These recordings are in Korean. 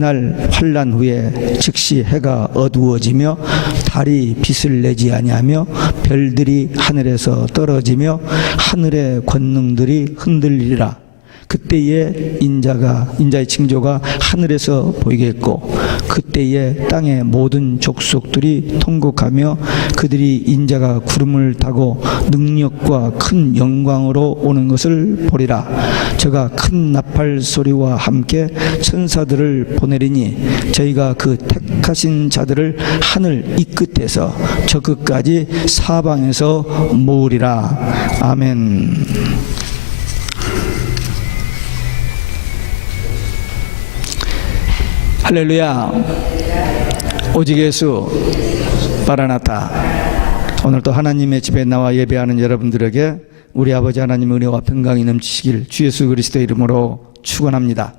날 환난 후에 즉시 해가 어두워지며 달이 빛을 내지 아니하며 별들이 하늘에서 떨어지며 하늘의 권능들이 흔들리리라. 그때에 인자의 징조가 하늘에서 보이겠고 그때에 땅의 모든 족속들이 통곡하며 그들이 인자가 구름을 타고 능력과 큰 영광으로 오는 것을 보리라. 저가 큰 나팔 소리와 함께 천사들을 보내리니 저희가 그 택하신 자들을 하늘 이 끝에서 저 끝까지 사방에서 모으리라. 아멘. 할렐루야. 오직 예수 마라나타. 오늘도 하나님의 집에 나와 예배하는 여러분들에게 우리 아버지 하나님의 은혜와 평강이 넘치시길 주 예수 그리스도의 이름으로 축원합니다.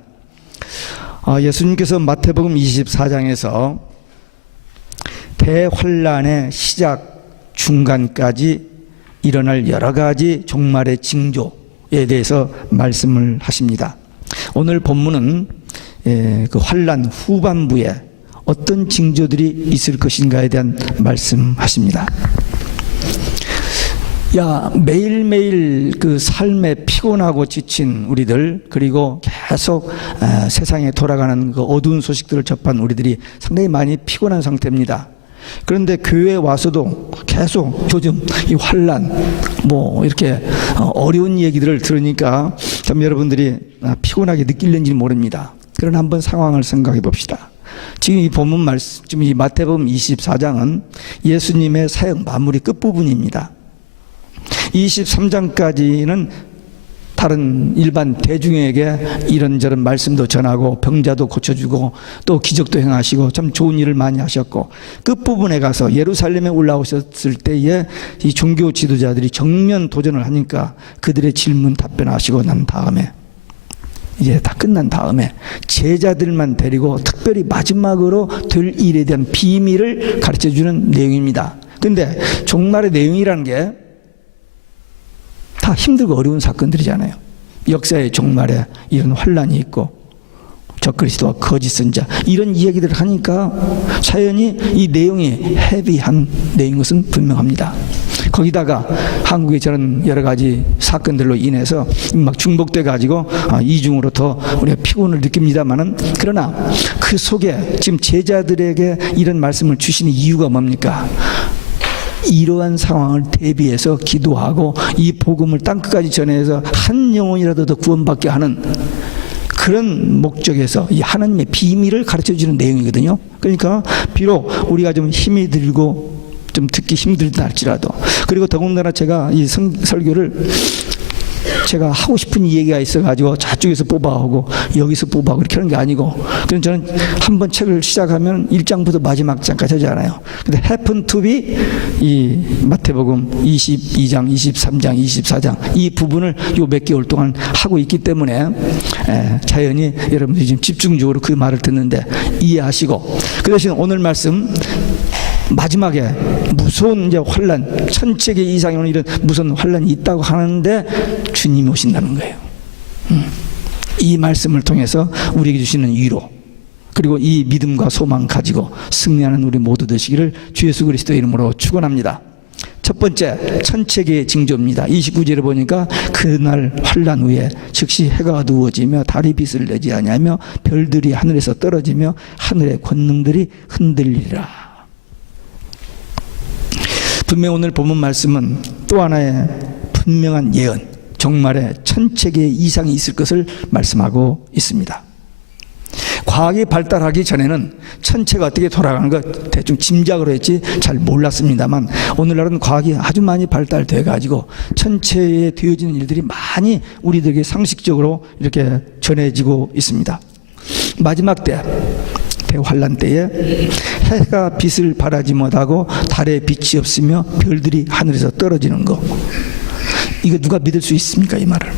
예수님께서 마태복음 24장에서 대환란의 시작 중간까지 일어날 여러 가지 종말의 징조에 대해서 말씀을 하십니다. 오늘 본문은 그 환란 후반부에 어떤 징조들이 있을 것인가에 대한 말씀하십니다. 매일매일 그 삶에 피곤하고 지친 우리들, 그리고 계속 세상에 돌아가는 그 어두운 소식들을 접한 우리들이 상당히 많이 피곤한 상태입니다. 그런데 교회에 와서도 계속 요즘 이 환란 이렇게 어려운 얘기들을 들으니까 참 여러분들이 피곤하게 느낄는지 모릅니다. 그러나 한번 상황을 생각해 봅시다. 지금 이 본문 말씀, 지금 이 마태복음 24장은 예수님의 사역 마무리 끝부분입니다. 23장까지는 다른 일반 대중에게 이런저런 말씀도 전하고 병자도 고쳐주고 또 기적도 행하시고 참 좋은 일을 많이 하셨고, 끝부분에 가서 예루살렘에 올라오셨을 때에 이 종교 지도자들이 정면 도전을 하니까 그들의 질문 답변하시고 난 다음에, 이제 다 끝난 다음에 제자들만 데리고 특별히 마지막으로 될 일에 대한 비밀을 가르쳐주는 내용입니다. 근데 종말의 내용이라는 게 다 힘들고 어려운 사건들이잖아요. 역사의 종말에 이런 환란이 있고 적그리스도와 거짓 선자, 이런 이야기들을 하니까 자연히 이 내용이 헤비한 내용인 것은 분명합니다. 거기다가 한국의 저런 여러 가지 사건들로 인해서 막 중복돼 가지고 이중으로 더 우리가 피곤을 느낍니다만은, 그러나 그 속에 지금 제자들에게 이런 말씀을 주시는 이유가 뭡니까? 이러한 상황을 대비해서 기도하고 이 복음을 땅끝까지 전해서 한 영혼이라도 더 구원받게 하는 그런 목적에서 이 하나님의 비밀을 가르쳐주는 내용이거든요. 그러니까 비록 우리가 좀 힘이 들고 좀 듣기 힘들다 할지라도, 그리고 더군다나 제가 이 설교를 제가 하고 싶은 얘기가 있어가지고 저쪽에서 뽑아오고 여기서 뽑아오고 그렇게 하는 게 아니고, 그래서 저는 한번 책을 시작하면 1장부터 마지막 장까지 하잖아요. 근데 happen to be 이 마태복음 22장, 23장, 24장 이 부분을 요 몇 개월 동안 하고 있기 때문에 자연히 여러분들이 지금 집중적으로 그 말을 듣는데 이해하시고, 그 대신 오늘 말씀 마지막에 무서운 이제 환란, 1000개 이상의 이런 무서운 환란이 있다고 하는데 주님이 오신다는 거예요. 이 말씀을 통해서 우리에게 주시는 위로, 그리고 이 믿음과 소망 가지고 승리하는 우리 모두 되시기를 주 예수 그리스도의 이름으로 축원합니다. 첫 번째, 1000개의 징조입니다. 29절에 보니까 그날 환란 후에 즉시 해가 어두워지며 달이 빛을 내지 아니하며 별들이 하늘에서 떨어지며 하늘의 권능들이 흔들리리라. 분명 오늘 본문 말씀은 또 하나의 분명한 예언, 종말에 1000개 이상이 있을 것을 말씀하고 있습니다. 과학이 발달하기 전에는 천체가 어떻게 돌아가는 거 대충 짐작으로 했지 잘 몰랐습니다만, 오늘날은 과학이 아주 많이 발달돼 가지고 천체에 되어지는 일들이 많이 우리들에게 상식적으로 이렇게 전해지고 있습니다. 마지막 때, 대환란 때에 해가 빛을 발하지 못하고 달에 빛이 없으며 별들이 하늘에서 떨어지는 거, 이거 누가 믿을 수 있습니까? 이 말을.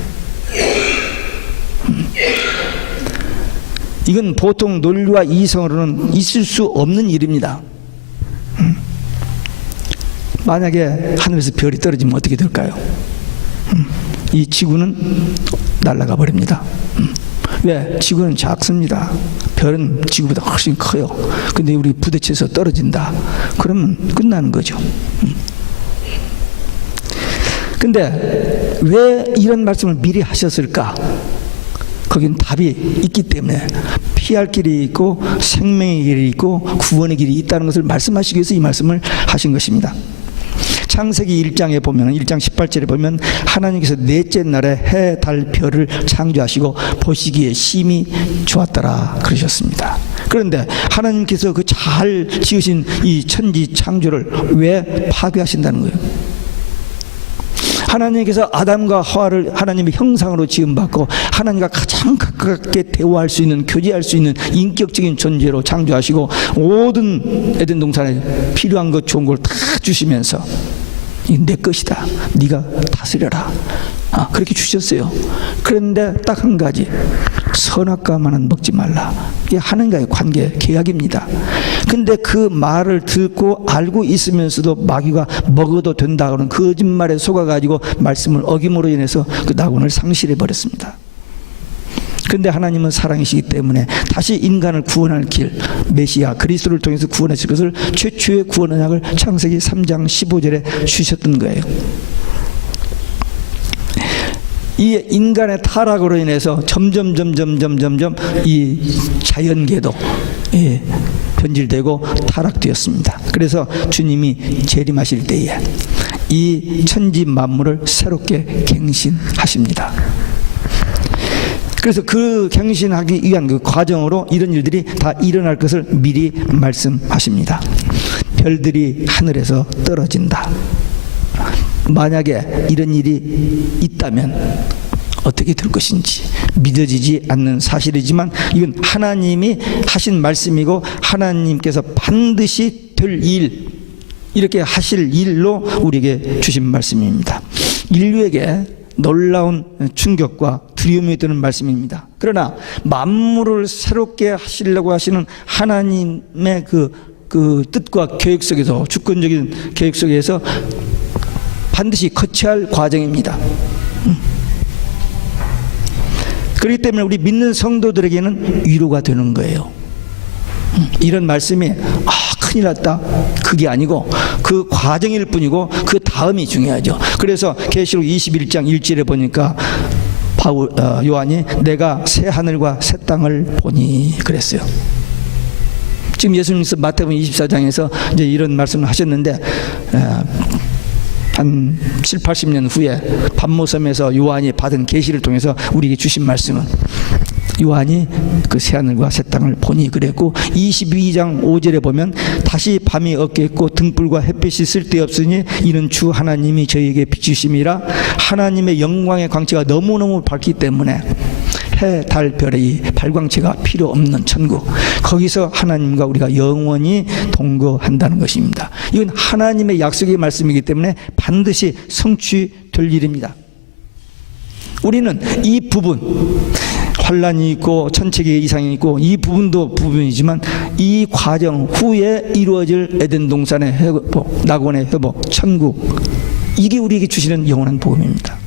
이건 보통 논리와 이성으로는 있을 수 없는 일입니다. 만약에 하늘에서 별이 떨어지면 어떻게 될까요? 이 지구는 날아가 버립니다. 왜? 지구는 작습니다. 별은 지구보다 훨씬 커요. 근데 우리 부딪혀서 떨어진다. 그러면 끝나는 거죠. 근데 왜 이런 말씀을 미리 하셨을까? 거긴 답이 있기 때문에 피할 길이 있고 생명의 길이 있고 구원의 길이 있다는 것을 말씀하시기 위해서 이 말씀을 하신 것입니다. 창세기 1장에 보면 1장 18절에 보면 하나님께서 넷째 날에 해, 달, 별을 창조하시고 보시기에 심히 좋았더라 그러셨습니다. 그런데 하나님께서 그 잘 지으신 이 천지 창조를 왜 파괴하신다는 거예요? 하나님께서 아담과 하와를 하나님의 형상으로 지음받고 하나님과 가장 가깝게 대화할 수 있는, 교제할 수 있는 인격적인 존재로 창조하시고 모든 에덴 동산에 필요한 것 좋은 걸 다 주시면서 이 내 것이다, 네가 다스려라, 그렇게 주셨어요. 그런데 딱 한 가지, 선악과만은 먹지 말라. 이게 하나님과의 관계, 계약입니다. 근데 그 말을 듣고 알고 있으면서도 마귀가 먹어도 된다 그런 거짓말에 속아가지고 말씀을 어김으로 인해서 그 낙원을 상실해 버렸습니다. 근데 하나님은 사랑이시기 때문에 다시 인간을 구원할 길, 메시아 그리스도를 통해서 구원하실 것을 최초의 구원 언약을 창세기 3장 15절에 주셨던 거예요. 이 인간의 타락으로 인해서 점점 이 자연계도 변질되고 타락되었습니다. 그래서 주님이 재림하실 때에 이 천지 만물을 새롭게 갱신하십니다. 그래서 그 갱신하기 위한 그 과정으로 이런 일들이 다 일어날 것을 미리 말씀하십니다. 별들이 하늘에서 떨어진다. 만약에 이런 일이 있다면 어떻게 될 것인지 믿어지지 않는 사실이지만 이건 하나님이 하신 말씀이고 하나님께서 반드시 될 일, 이렇게 하실 일로 우리에게 주신 말씀입니다. 인류에게 놀라운 충격과 두려움이 드는 말씀입니다. 그러나 만물을 새롭게 하시려고 하시는 하나님의 그 뜻과 계획 속에서, 주권적인 계획 속에서 반드시 거쳐야 할 과정입니다. 그렇기 때문에 우리 믿는 성도들에게는 위로가 되는 거예요. 이런 말씀이 큰일 났다, 그게 아니고 그 과정일 뿐이고 그 다음이 중요하죠. 그래서 계시록 21장 1절에 보니까 요한이 내가 새 하늘과 새 땅을 보니 그랬어요. 지금 예수님께서 마태복음 24장에서 이제 이런 말씀을 하셨는데 한 7, 80년 후에 반모섬에서 요한이 받은 계시를 통해서 우리에게 주신 말씀은 요한이 그 새하늘과 새 땅을 보니 그랬고, 22장 5절에 보면 다시 밤이 없겠고 등불과 햇빛이 쓸데없으니 이는 주 하나님이 저희에게 비추심이라. 하나님의 영광의 광채가 너무너무 밝기 때문에 해, 달, 별의 발광체가 필요 없는 천국, 거기서 하나님과 우리가 영원히 동거한다는 것입니다. 이건 하나님의 약속의 말씀이기 때문에 반드시 성취될 일입니다. 우리는 이 부분, 환란이 있고 천체계 이상이 있고 이 부분도 부분이지만 이 과정 후에 이루어질 에덴 동산의 회복, 낙원의 회복, 천국, 이게 우리에게 주시는 영원한 복음입니다.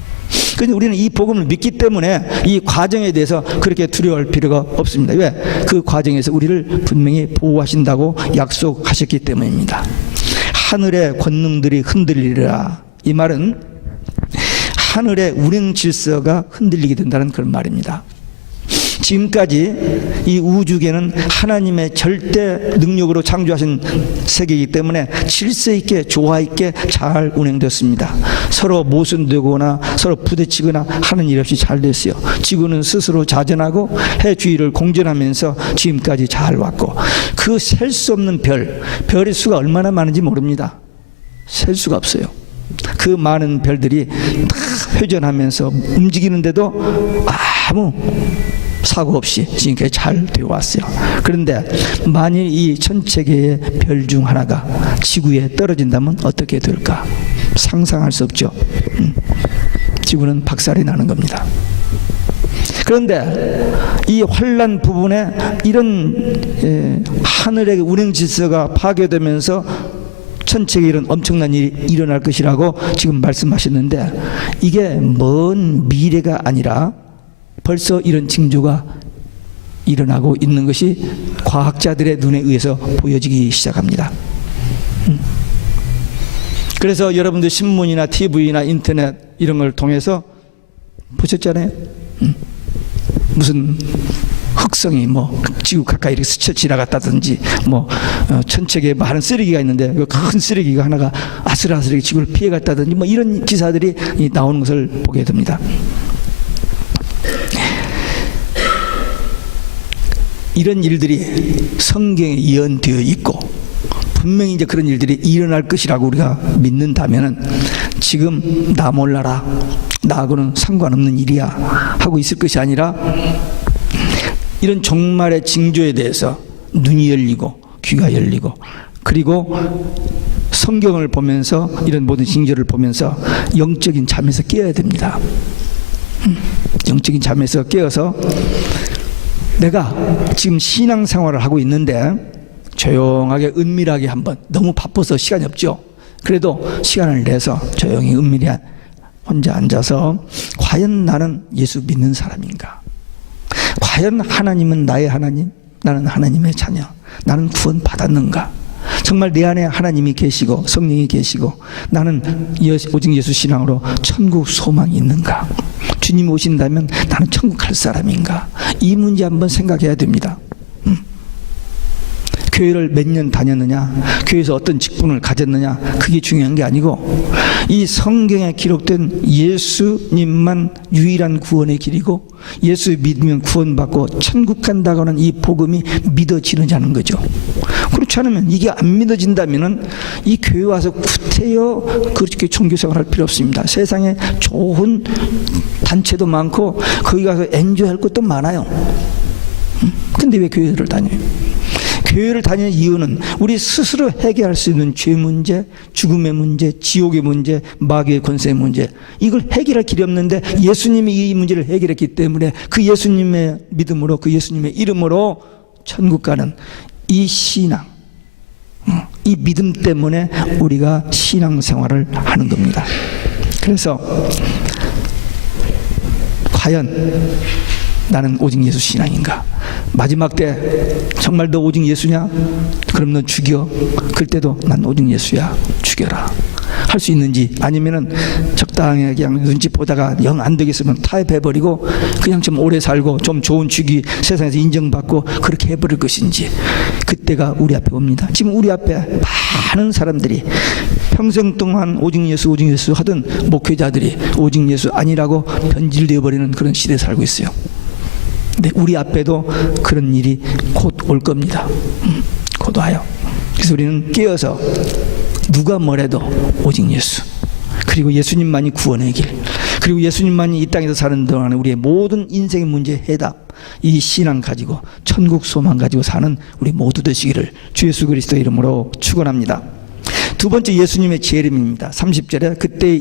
그런데 우리는 이 복음을 믿기 때문에 이 과정에 대해서 그렇게 두려워할 필요가 없습니다. 왜? 그 과정에서 우리를 분명히 보호하신다고 약속하셨기 때문입니다. 하늘의 권능들이 흔들리리라. 이 말은 하늘의 운행 질서가 흔들리게 된다는 그런 말입니다. 지금까지 이 우주계는 하나님의 절대 능력으로 창조하신 세계이기 때문에 질서 있게, 조화 있게 잘 운행됐습니다. 서로 모순되거나 서로 부딪히거나 하는 일 없이 잘 됐어요. 지구는 스스로 자전하고 해 주위를 공전하면서 지금까지 잘 왔고, 그 셀 수 없는 별의 수가 얼마나 많은지 모릅니다. 셀 수가 없어요. 그 많은 별들이 다 회전하면서 움직이는데도 아무 사고 없이 지금까지 잘 되어 왔어요. 그런데 만일 이 천체계의 별 중 하나가 지구에 떨어진다면 어떻게 될까? 상상할 수 없죠. 지구는 박살이 나는 겁니다. 그런데 이 환란 부분에 이런 하늘의 운행 질서가 파괴되면서 천체계 이런 엄청난 일이 일어날 것이라고 지금 말씀하셨는데, 이게 먼 미래가 아니라 벌써 이런 징조가 일어나고 있는 것이 과학자들의 눈에 의해서 보여지기 시작합니다. 그래서 여러분들 신문이나 TV나 인터넷 이런 걸 통해서 보셨잖아요. 무슨 흑성이 뭐 지구 가까이 이렇게 스쳐 지나갔다든지 뭐 천체계에 많은 쓰레기가 있는데 그 큰 쓰레기가 하나가 아슬아슬하게 지구를 피해갔다든지 뭐 이런 기사들이 나오는 것을 보게 됩니다. 이런 일들이 성경에 예언되어 있고 분명히 이제 그런 일들이 일어날 것이라고 우리가 믿는다면은 지금 나 몰라라, 나하고는 상관없는 일이야 하고 있을 것이 아니라 이런 종말의 징조에 대해서 눈이 열리고 귀가 열리고 그리고 성경을 보면서 이런 모든 징조를 보면서 영적인 잠에서 깨어야 됩니다. 영적인 잠에서 깨어서 내가 지금 신앙생활을 하고 있는데 조용하게 은밀하게 한번, 너무 바빠서 시간이 없죠. 그래도 시간을 내서 조용히 은밀히 혼자 앉아서 과연 나는 예수 믿는 사람인가? 과연 하나님은 나의 하나님? 나는 하나님의 자녀? 나는 구원 받았는가? 정말 내 안에 하나님이 계시고 성령이 계시고 나는 오직 예수 신앙으로 천국 소망이 있는가? 주님이 오신다면 나는 천국 갈 사람인가? 이 문제 한번 생각해야 됩니다. 교회를 몇 년 다녔느냐, 교회에서 어떤 직분을 가졌느냐, 그게 중요한 게 아니고 이 성경에 기록된 예수님만 유일한 구원의 길이고 예수 믿으면 구원받고 천국 간다고 하는 이 복음이 믿어지느냐는 거죠. 그렇지 않으면, 이게 안 믿어진다면은 이 교회 와서 구태여 그렇게 종교생활 할 필요 없습니다. 세상에 좋은 단체도 많고 거기 가서 엔조이할 것도 많아요. 근데 왜 교회를 다녀요? 교회를 다니는 이유는 우리 스스로 해결할 수 있는 죄 문제, 죽음의 문제, 지옥의 문제, 마귀의 권세의 문제, 이걸 해결할 길이 없는데 예수님이 이 문제를 해결했기 때문에 그 예수님의 믿음으로, 그 예수님의 이름으로 천국 가는 이 신앙, 이 믿음 때문에 우리가 신앙생활을 하는 겁니다. 그래서 과연 나는 오직 예수 신앙인가? 마지막 때 정말 너 오직 예수냐? 그럼 너 죽여. 그때도 난 오직 예수야, 죽여라 할 수 있는지, 아니면은 적당하게 그냥 눈치 보다가 영 안 되겠으면 타협해버리고 그냥 좀 오래 살고 좀 좋은 직위 세상에서 인정받고 그렇게 해버릴 것인지, 그때가 우리 앞에 옵니다. 지금 우리 앞에 많은 사람들이 평생 동안 오직 예수 오직 예수 하던 목회자들이 오직 예수 아니라고 변질되어 버리는 그런 시대에 살고 있어요. 근데 우리 앞에도 그런 일이 곧 올 겁니다. 곧 와요. 그래서 우리는 깨어서 누가 뭐래도 오직 예수, 그리고 예수님만이 구원의 길, 그리고 예수님만이 이 땅에서 사는 동안 우리의 모든 인생의 문제 해답, 이 신앙 가지고 천국 소망 가지고 사는 우리 모두 되시기를 주 예수 그리스도 이름으로 축원합니다. 두 번째, 예수님의 재림입니다. 30절에 그때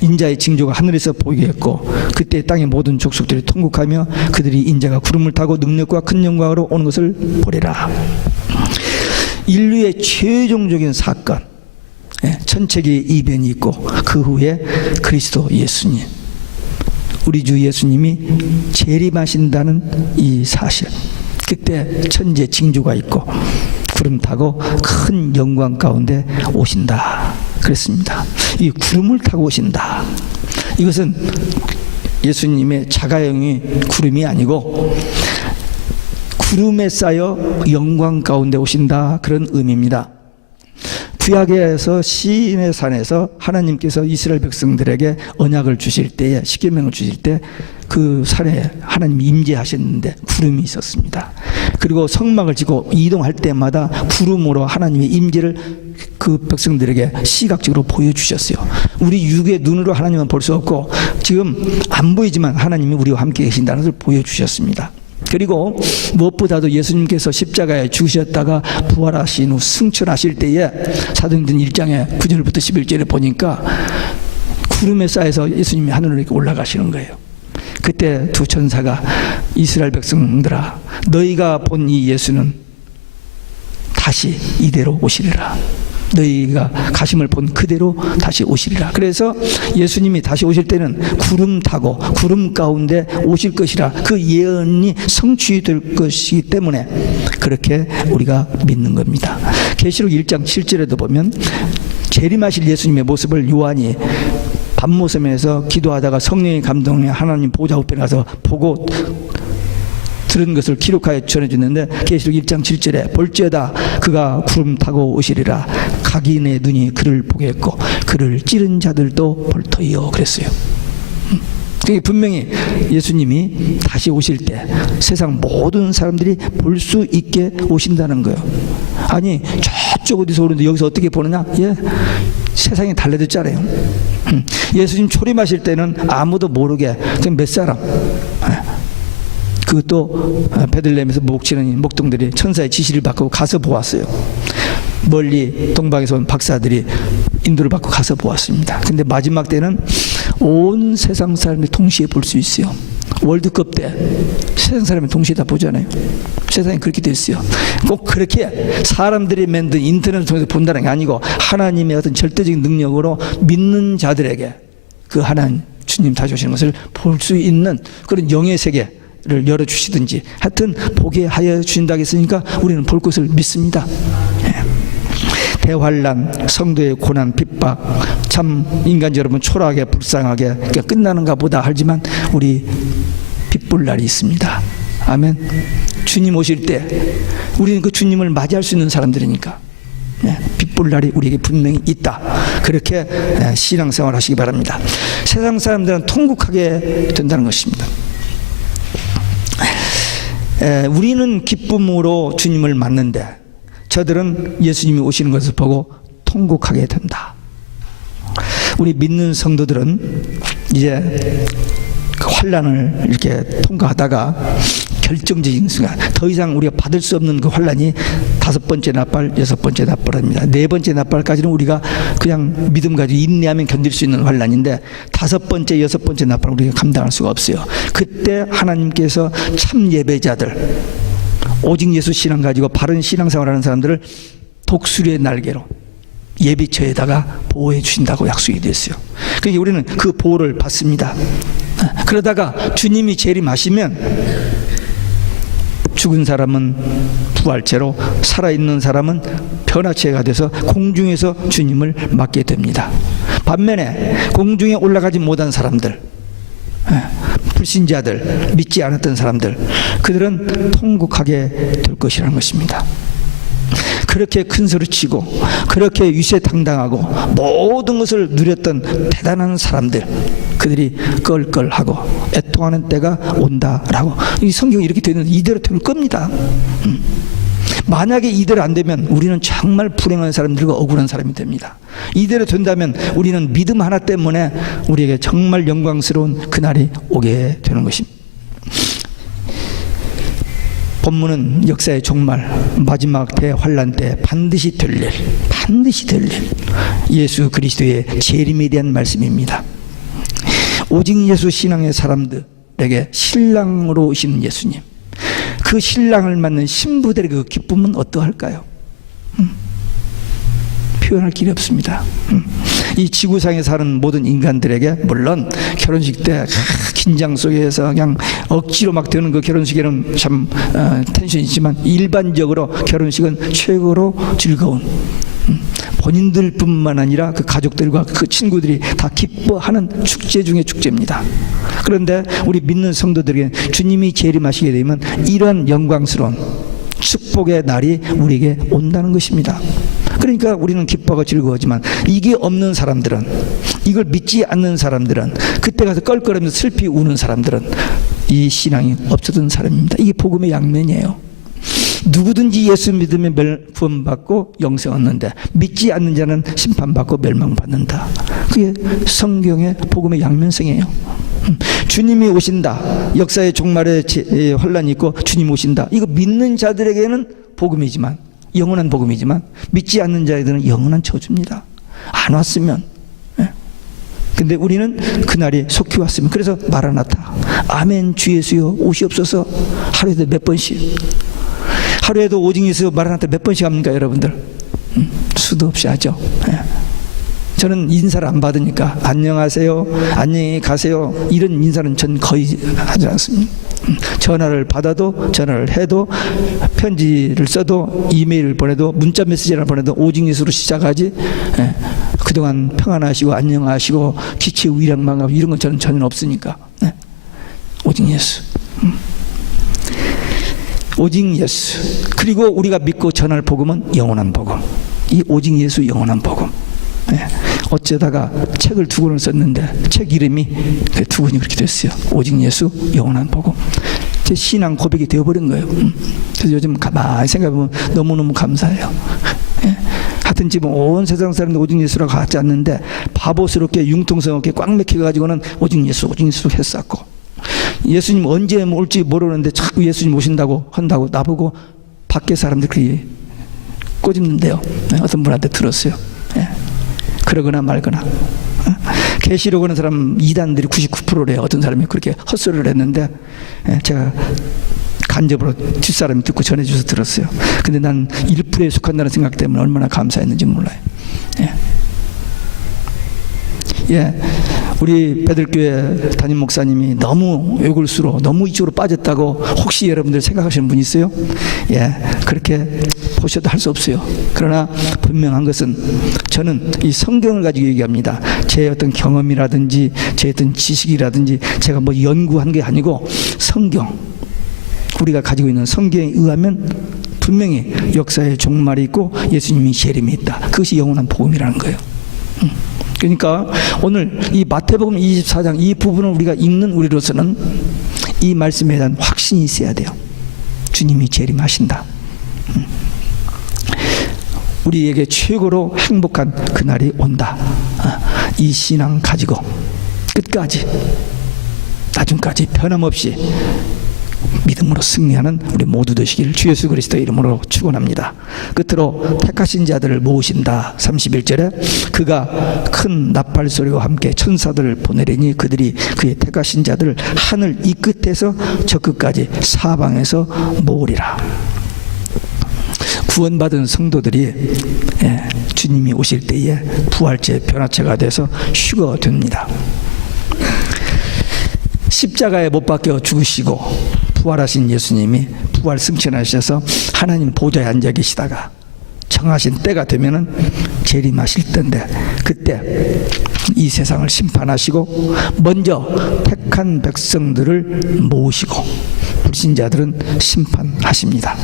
인자의 징조가 하늘에서 보이게 했고 그때 땅의 모든 족속들이 통곡하며 그들이 인자가 구름을 타고 능력과 큰 영광으로 오는 것을 보리라. 인류의 최종적인 사건, 천체계의 이변이 있고 그 후에 그리스도 예수님, 우리 주 예수님이 재림하신다는 이 사실, 그때 천재 징조가 있고 구름 타고 큰 영광 가운데 오신다 그랬습니다. 이 구름을 타고 오신다, 이것은 예수님의 자가용이 구름이 아니고 구름에 쌓여 영광 가운데 오신다, 그런 의미입니다. 구약에서 시인의 산에서 하나님께서 이스라엘 백성들에게 언약을 주실 때에, 십계명을 주실 때 그 산에 하나님이 임재하셨는데 구름이 있었습니다. 그리고 성막을 짓고 이동할 때마다 구름으로 하나님의 임재를 그 백성들에게 시각적으로 보여주셨어요. 우리 육의 눈으로 하나님은 볼 수 없고 지금 안 보이지만 하나님이 우리와 함께 계신다는 것을 보여주셨습니다. 그리고 무엇보다도 예수님께서 십자가에 죽으셨다가 부활하신 후 승천하실 때에 사도행전 1장의 9절부터 11절에 보니까 구름에 쌓여서 예수님이 하늘로 이렇게 올라가시는 거예요. 그때 두 천사가 이스라엘 백성들아, 너희가 본 이 예수는 다시 이대로 오시리라. 너희가 가심을 본 그대로 다시 오시리라. 그래서 예수님이 다시 오실 때는 구름 타고 구름 가운데 오실 것이라, 그 예언이 성취될 것이기 때문에 그렇게 우리가 믿는 겁니다. 계시록 1장 7절에도 보면 재림하실 예수님의 모습을 요한이 밤모섬에서 기도하다가 성령의 감동에 하나님 보좌 우편에 가서 보고 들은 것을 기록하여 전해주는데, 계시록 1장 7절에 볼지어다 그가 구름 타고 오시리라. 각인의 눈이 그를 보겠고 그를 찌른 자들도 볼 터이요 그랬어요. 그게 분명히 예수님이 다시 오실 때 세상 모든 사람들이 볼 수 있게 오신다는 거예요. 아니 저쪽 어디서 오는데 여기서 어떻게 보느냐? 예, 세상이 달라졌잖아요. 예수님 초림하실 때는 아무도 모르게 그냥 몇 사람, 그것도 베들레헴에서 목치는 목동들이 천사의 지시를 받고 가서 보았어요. 멀리 동방에서 온 박사들이 인도를 받고 가서 보았습니다. 근데 마지막 때는 온 세상 사람이 동시에 볼 수 있어요. 월드컵 때 세상 사람이 동시에 다 보잖아요. 세상이 그렇게 됐어요. 꼭 그렇게 사람들이 만든 인터넷을 통해서 본다는 게 아니고 하나님의 어떤 절대적인 능력으로 믿는 자들에게 그 하나님 주님 다시 오시는 것을 볼 수 있는 그런 영의 세계를 열어주시든지 하여튼 보게 하여 주신다고 했으니까 우리는 볼 것을 믿습니다. 대환란, 성도의 고난, 핍박, 참 인간 여러분 초라하게 불쌍하게 끝나는가 보다 하지만 우리 빛볼 날이 있습니다. 아멘. 주님 오실 때 우리는 그 주님을 맞이할 수 있는 사람들이니까 빛볼 날이 우리에게 분명히 있다. 그렇게 신앙생활 하시기 바랍니다. 세상 사람들은 통곡하게 된다는 것입니다. 우리는 기쁨으로 주님을 맞는데 저들은 예수님이 오시는 것을 보고 통곡하게 된다. 우리 믿는 성도들은 이제 그 환난을 이렇게 통과하다가 결정적인 순간, 더 이상 우리가 받을 수 없는 그 환난이 5번째 나팔, 6번째 나팔입니다. 4번째 나팔까지는 우리가 그냥 믿음 가지고 인내하면 견딜 수 있는 환난인데 5번째, 6번째 나팔은 우리가 감당할 수가 없어요. 그때 하나님께서 참 예배자들, 오직 예수 신앙 가지고 바른 신앙생활하는 사람들을 독수리의 날개로 예비처에다가 보호해 주신다고 약속이 됐어요. 그러니까 우리는 그 보호를 받습니다. 그러다가 주님이 재림하시면 죽은 사람은 부활체로, 살아있는 사람은 변화체가 돼서 공중에서 주님을 맞게 됩니다. 반면에 공중에 올라가지 못한 사람들, 불신자들, 믿지 않았던 사람들, 그들은 통곡하게 될 것이라는 것입니다. 그렇게 큰 소리치고 그렇게 위세당당하고 모든 것을 누렸던 대단한 사람들, 그들이 껄껄하고 애통하는 때가 온다라고 이 성경이 이렇게 되는 이대로 될 겁니다. 만약에 이대로 안 되면 우리는 정말 불행한 사람들과 억울한 사람이 됩니다. 이대로 된다면 우리는 믿음 하나 때문에 우리에게 정말 영광스러운 그날이 오게 되는 것입니다. 본문은 역사의 종말, 마지막 대환란 때 반드시 될 일, 반드시 될 일, 예수 그리스도의 재림에 대한 말씀입니다. 오직 예수 신앙의 사람들에게 신랑으로 오시는 예수님, 그 신랑을 맞는 신부들의 그 기쁨은 어떠할까요? 표현할 길이 없습니다. 이 지구상에 사는 모든 인간들에게 물론 결혼식 때 긴장 속에서 그냥 억지로 막 되는 그 결혼식에는 참 텐션이 있지만 일반적으로 결혼식은 최고로 즐거운, 본인들뿐만 아니라 그 가족들과 그 친구들이 다 기뻐하는 축제 중의 축제입니다. 그런데 우리 믿는 성도들에게 주님이 재림하시게 되면 이러한 영광스러운 축복의 날이 우리에게 온다는 것입니다. 그러니까 우리는 기뻐하고 즐거워하지만 이게 없는 사람들은, 이걸 믿지 않는 사람들은, 그때 가서 껄껄하면서 슬피 우는 사람들은 이 신앙이 없었던 사람입니다. 이게 복음의 양면이에요. 누구든지 예수 믿으면 구원받고 영생 얻는데 믿지 않는 자는 심판받고 멸망받는다. 그게 성경의 복음의 양면성이에요. 주님이 오신다, 역사의 종말에 혼란이 있고 주님 오신다, 이거 믿는 자들에게는 복음이지만, 영원한 복음이지만 믿지 않는 자들은 영원한 저주입니다. 안 왔으면. 근데 우리는 그날이 속히 왔으면, 그래서 마라나타, 아멘 주 예수여 오시옵소서 하루에도 몇 번씩, 하루에도 오직 예수 마라나타 몇 번씩 합니까 여러분들? 수도 없이 하죠. 예. 저는 인사를 안 받으니까 안녕하세요, 안녕히 가세요 이런 인사는 전 거의 하지 않습니다. 전화를 받아도 전화를 해도 편지를 써도 이메일을 보내도 문자 메시지를 보내도 오직 예수로 시작하지. 예. 그동안 평안하시고 안녕하시고 기체 위랑망하고 이런 건 저는 전혀 없으니까. 예. 오직 예수. 오직 예수. 그리고 우리가 믿고 전할 복음은 영원한 복음. 이 오직 예수 영원한 복음. 예. 어쩌다가 책을 2권을 썼는데 책 이름이 2권이 그렇게 됐어요. 오직 예수 영원한 복음. 제 신앙 고백이 되어버린 거예요. 그래서 요즘 가만히 생각해보면 너무너무 감사해요. 예. 하여튼 지금 온 세상 사람들 오직 예수라고 하지 않는데 바보스럽게 융통성 없게 꽉 막혀가지고는 오직 예수 했었고, 예수님 언제 올지 모르는데 자꾸 예수님 오신다고 한다고 나보고 밖에 사람들이 꼬집는데요. 어떤 분한테 들었어요. 예. 그러거나 말거나. 계시록 오는 사람 이단들이 99%래요. 어떤 사람이 그렇게 헛소리를 했는데 제가 간접으로 뒷사람이 듣고 전해줘서 들었어요. 근데 난 1%에 속한다는 생각 때문에 얼마나 감사했는지 몰라요. 예. 예, 우리 배들교회 담임 목사님이 너무 외골수로 너무 이쪽으로 빠졌다고 혹시 여러분들 생각하시는 분 있어요? 예, 그렇게 보셔도 할 수 없어요. 그러나 분명한 것은 저는 이 성경을 가지고 얘기합니다. 제 어떤 경험이라든지 제 어떤 지식이라든지 제가 뭐 연구한 게 아니고 성경, 우리가 가지고 있는 성경에 의하면 분명히 역사의 종말이 있고 예수님이 재림이 있다. 그것이 영원한 복음이라는 거예요. 그러니까 오늘 이 마태복음 24장 이 부분을 우리가 읽는 우리로서는 이 말씀에 대한 확신이 있어야 돼요. 주님이 재림하신다. 우리에게 최고로 행복한 그날이 온다. 이 신앙 가지고 끝까지 나중까지 변함없이 믿음으로 승리하는 우리 모두 되시길 주 예수 그리스도의 이름으로 축원합니다. 끝으로 택하신 자들을 모으신다. 31절에 그가 큰 나팔 소리와 함께 천사들을 보내리니 그들이 그의 택하신 자들을 하늘 이 끝에서 저 끝까지 사방에서 모으리라. 구원받은 성도들이 주님이 오실 때에 부활체 변화체가 돼서 휴거가 됩니다. 십자가에 못 박혀 죽으시고 부활하신 예수님이 부활 승천하셔서 하나님 보좌에 앉아 계시다가 정하신 때가 되면은 재림하실 때인데 그때 이 세상을 심판하시고 먼저 택한 백성들을 모으시고 불신자들은 심판하십니다.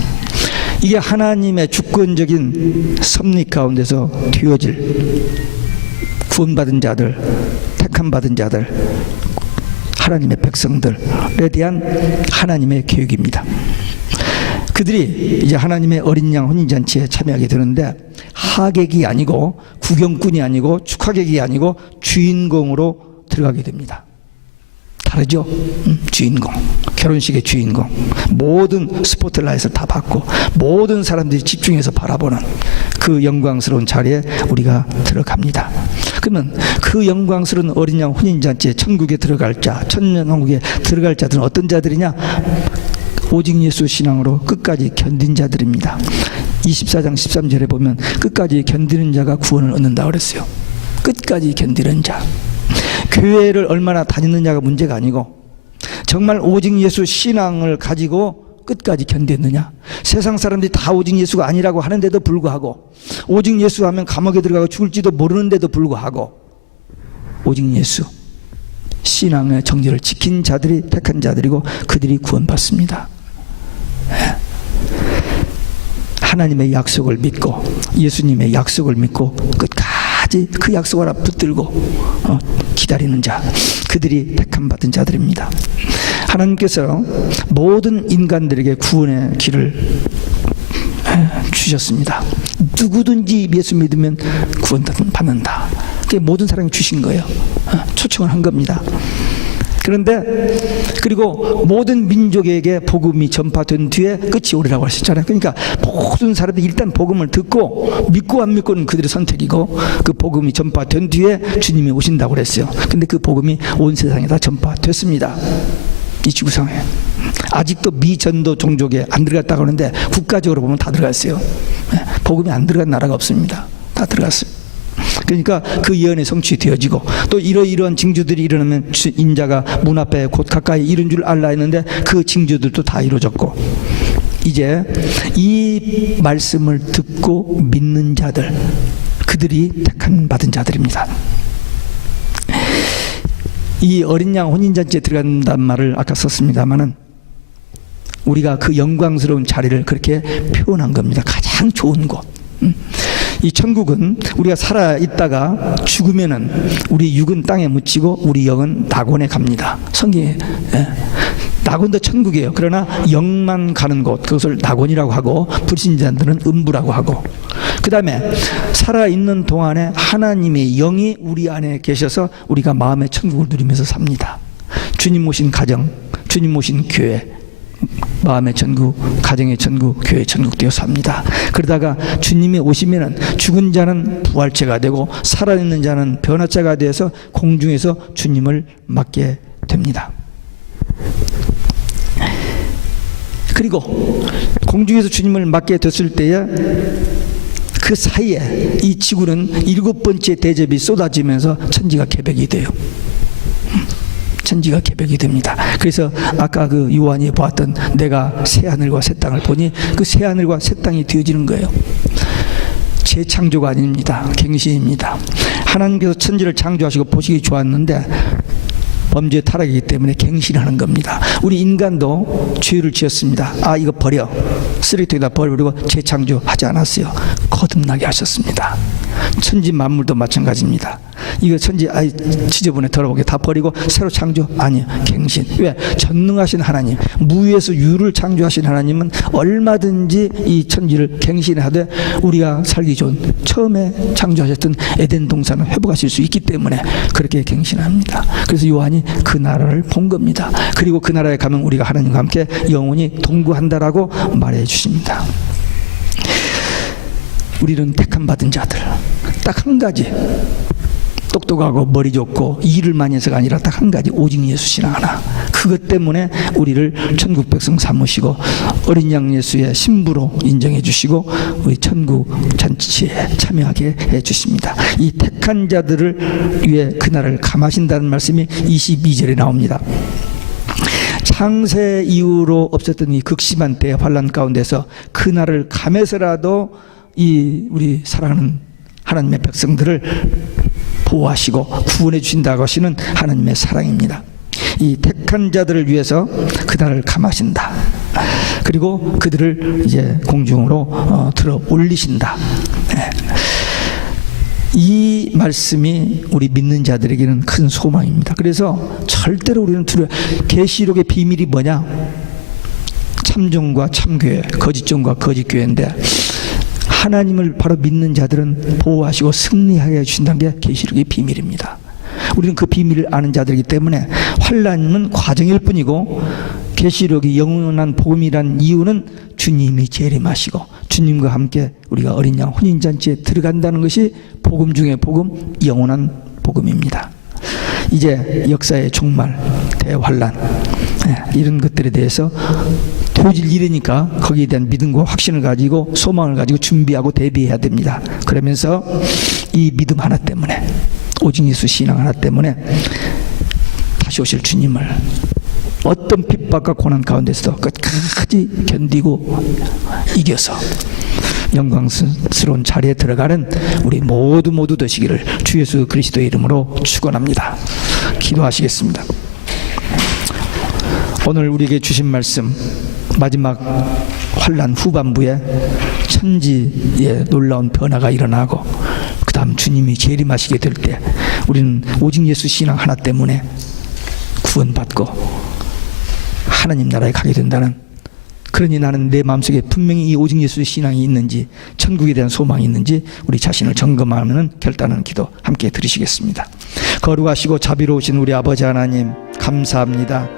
이게 하나님의 주권적인 섭리 가운데서 되어질 구원받은 자들, 택함 받은 자들, 하나님의 백성들에 대한 하나님의 계획입니다. 그들이 이제 하나님의 어린 양 혼인잔치에 참여하게 되는데 하객이 아니고 구경꾼이 아니고 축하객이 아니고 주인공으로 들어가게 됩니다. 다르죠? 주인공, 결혼식의 주인공, 모든 스포트라이트를 다 받고 모든 사람들이 집중해서 바라보는 그 영광스러운 자리에 우리가 들어갑니다. 그러면 그 영광스러운 어린 양 혼인잔치에 천국에 들어갈 자, 천년왕국에 들어갈 자들은 어떤 자들이냐? 오직 예수 신앙으로 끝까지 견딘 자들입니다. 24장 13절에 보면 끝까지 견디는 자가 구원을 얻는다 그랬어요. 끝까지 견디는 자. 교회를 얼마나 다니느냐가 문제가 아니고 정말 오직 예수 신앙을 가지고 끝까지 견뎠느냐. 세상 사람들이 다 오직 예수가 아니라고 하는데도 불구하고 오직 예수 하면 감옥에 들어가고 죽을지도 모르는데도 불구하고 오직 예수 신앙의 정죄를 지킨 자들이 택한 자들이고 그들이 구원받습니다. 하나님의 약속을 믿고 예수님의 약속을 믿고 끝까지 그 약속 하나 붙들고 기다리는 자, 그들이 택함 받은 자들입니다. 하나님께서 모든 인간들에게 구원의 길을 주셨습니다. 누구든지 예수 믿으면 구원받는다. 그게 모든 사람이 주신 거예요. 초청을 한 겁니다. 그런데 그리고 모든 민족에게 복음이 전파된 뒤에 끝이 오리라고 하셨잖아요. 그러니까 모든 사람들이 일단 복음을 듣고 믿고 안 믿고는 그들의 선택이고 그 복음이 전파된 뒤에 주님이 오신다고 그랬어요. 근데 그 복음이 온 세상에 다 전파됐습니다. 이 지구상에. 아직도 미전도 종족에 안 들어갔다고 하는데 국가적으로 보면 다 들어갔어요. 복음이 안 들어간 나라가 없습니다. 다 들어갔어요. 그러니까 그 예언의 성취되어지고 또 이러이러한 징조들이 일어나면 인자가 문 앞에 곧 가까이 이른 줄 알라 했는데 그 징조들도 다 이루어졌고, 이제 이 말씀을 듣고 믿는 자들, 그들이 택한 받은 자들입니다. 이 어린 양 혼인잔치에 들어간다는 말을 아까 썼습니다마는 우리가 그 영광스러운 자리를 그렇게 표현한 겁니다. 가장 좋은 곳. 이 천국은 우리가 살아있다가 죽으면은 우리 육은 땅에 묻히고 우리 영은 낙원에 갑니다. 성경에 낙원도 천국이에요. 그러나 영만 가는 곳, 그것을 낙원이라고 하고 불신자들은 음부라고 하고, 그 다음에 살아있는 동안에 하나님의 영이 우리 안에 계셔서 우리가 마음의 천국을 누리면서 삽니다. 주님 모신 가정, 주님 모신 교회, 마음의 천국, 가정의 천국, 교회의 천국 되어 삽니다. 그러다가 주님이 오시면은 죽은 자는 부활체가 되고 살아있는 자는 변화체가 되어서 공중에서 주님을 맞게 됩니다. 그리고 공중에서 주님을 맞게 됐을 때에 그 사이에 이 지구는 7번째 대접이 쏟아지면서 천지가 개벽이 돼요. 천지가 개벽이 됩니다. 그래서 아까 그 요한이 보았던 내가 새하늘과 새 땅을 보니 그 새하늘과 새 땅이 되어지는 거예요. 재창조가 아닙니다. 갱신입니다. 하나님께서 천지를 창조하시고 보시기 좋았는데 범죄 타락이기 때문에 갱신하는 겁니다. 우리 인간도 죄를 지었습니다. 아, 이거 버려, 쓰레기통에다 버려버리고 재창조하지 않았어요. 거듭나게 하셨습니다. 천지 만물도 마찬가지입니다. 이거 천지 지저분해 더러우게 다 버리고 새로 창조? 아니요, 갱신. 왜? 전능하신 하나님, 무에서 유를 창조하신 하나님은 얼마든지 이 천지를 갱신하되 우리가 살기 좋은 처음에 창조하셨던 에덴 동산을 회복하실 수 있기 때문에 그렇게 갱신합니다. 그래서 요한이 그 나라를 본 겁니다. 그리고 그 나라에 가면 우리가 하나님과 함께 영원히 동거한다라고 말해 주십니다. 우리는 택함 받은 자들, 딱 한 가지, 똑똑하고 머리 좋고 일을 많이 해서가 아니라 딱 한 가지, 오직 예수 신앙 하나. 그것 때문에 우리를 천국 백성 삼으시고 어린 양 예수의 신부로 인정해 주시고 우리 천국 잔치에 참여하게 해 주십니다. 이 택한 자들을 위해 그날을 감하신다는 말씀이 22절에 나옵니다. 창세 이후로 없었던 이 극심한 대환란 가운데서 그날을 감해서라도 이 우리 사랑하는 하나님의 백성들을 보호하시고 구원해 주신다고 하시는 하나님의 사랑입니다. 이 택한 자들을 위해서 그날을 감하신다. 그리고 그들을 이제 공중으로 들어 올리신다. 이 말씀이 우리 믿는 자들에게는 큰 소망입니다. 그래서 절대로 우리는 계시록의 비밀이 뭐냐? 참종과 참교회, 거짓종과 거짓교회인데 하나님을 바로 믿는 자들은 보호하시고 승리하게 해주신다는 게 계시록의 비밀입니다. 우리는 그 비밀을 아는 자들이기 때문에 환난은 과정일 뿐이고 계시록이 영원한 복음이란 이유는 주님이 재림하시고 주님과 함께 우리가 어린 양 혼인잔치에 들어간다는 것이 복음 중의 복음, 영원한 복음입니다. 이제 역사의 종말, 대환난, 이런 것들에 대해서 되어질 일이니까 거기에 대한 믿음과 확신을 가지고 소망을 가지고 준비하고 대비해야 됩니다. 그러면서 이 믿음 하나 때문에, 오직 예수 신앙 하나 때문에 다시 오실 주님을 어떤 핍박과 고난 가운데서도 끝까지 견디고 이겨서 영광스러운 자리에 들어가는 우리 모두 되시기를 주 예수 그리스도의 이름으로 축원합니다. 기도하시겠습니다. 오늘 우리에게 주신 말씀, 마지막 환난 후반부에 천지에 놀라운 변화가 일어나고 그 다음 주님이 재림하시게 될 때 우리는 오직 예수 신앙 하나 때문에 구원받고 하나님 나라에 가게 된다는, 그러니 나는 내 마음속에 분명히 이 오직 예수의 신앙이 있는지, 천국에 대한 소망이 있는지 우리 자신을 점검하는 결단하는 기도 함께 드리시겠습니다. 거룩하시고 자비로우신 우리 아버지 하나님, 감사합니다.